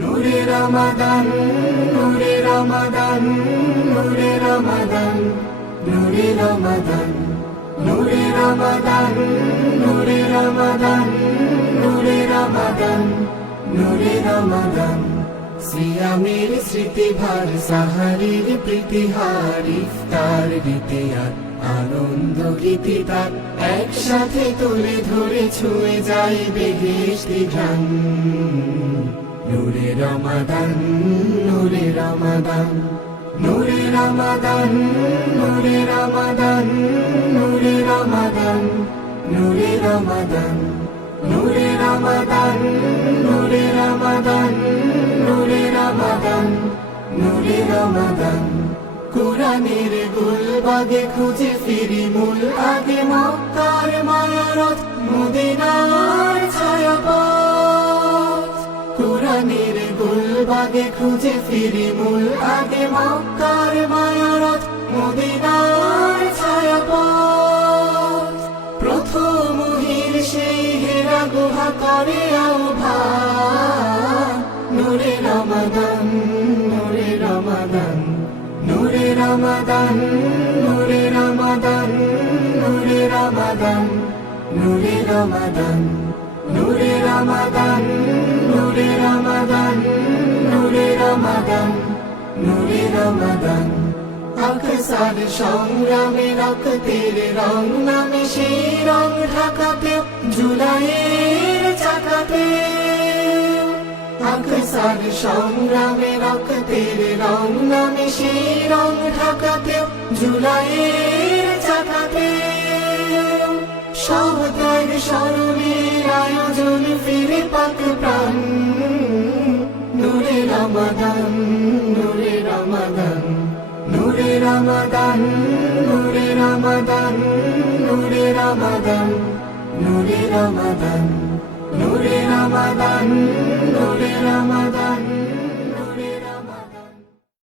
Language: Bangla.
নূরে রমাদান, নূরে রমাদান, নূরে রমাদান, নূরে রমাদান, নূরে রমাদান, নূরে রমাদান, নূরে রমাদান, নূরে রমাদান। সিয়ামের স্মৃতিভার, সাহারির প্রীতিহার, ইফতার দিতে আর আনন্দ গীতি তার একসাথে তুলে ধরে ছুঁয়ে যায় বেহেশতি ঘ্রাণ। নূরে রমাদান, নূরে রমাদান, নূরে রমাদান, নূরে রমাদান, নূরে রমাদান, নূরে রমাদান, নূরে রমাদান, নূরে রমাদান, নূরে রমাদান, নূরে রমাদান। কুরআনের গুলবাগে খুঁজে ফিরি মূল আগে মক্কার মায়ারথ, মদিনার ছায়াপথ। কুরআনের গুলবাগে খুঁজে ফিরি মূল আগে মক্কার মায়ারথ, মদিনার ছায়াপথ। প্রথম ওহীর সেই হেরা গুহা করে আহ্বান। নূরে রমাদান, নূরে রমাদান, নূরে রমাদান, নূরে রমাদান, নূরে রমাদান, নূরে রমাদান, নূরে রমাদান, নূরে রমাদান, নূরে রমাদান, নূরে রমাদান। আকসার সংগ্রামে রক্তের রং নামে সেই রং ঢাকাতে জুলাইয়ের চাকাতে। আকসার সংগ্রামে রক্তের রং নামে সেই রং ঢাকাতে জুলাইয়ের চাকাতে। সব ত্যাগ স্মরণের আয়োজন ফিরে পাক প্রাণ। নূরে রমাদান, নূরে রমাদান, নূরে রমাদান, নূরে রমাদান, নূরে রমাদান, নূরে রমাদান, নূরে রমাদান, নূরে রমাদান।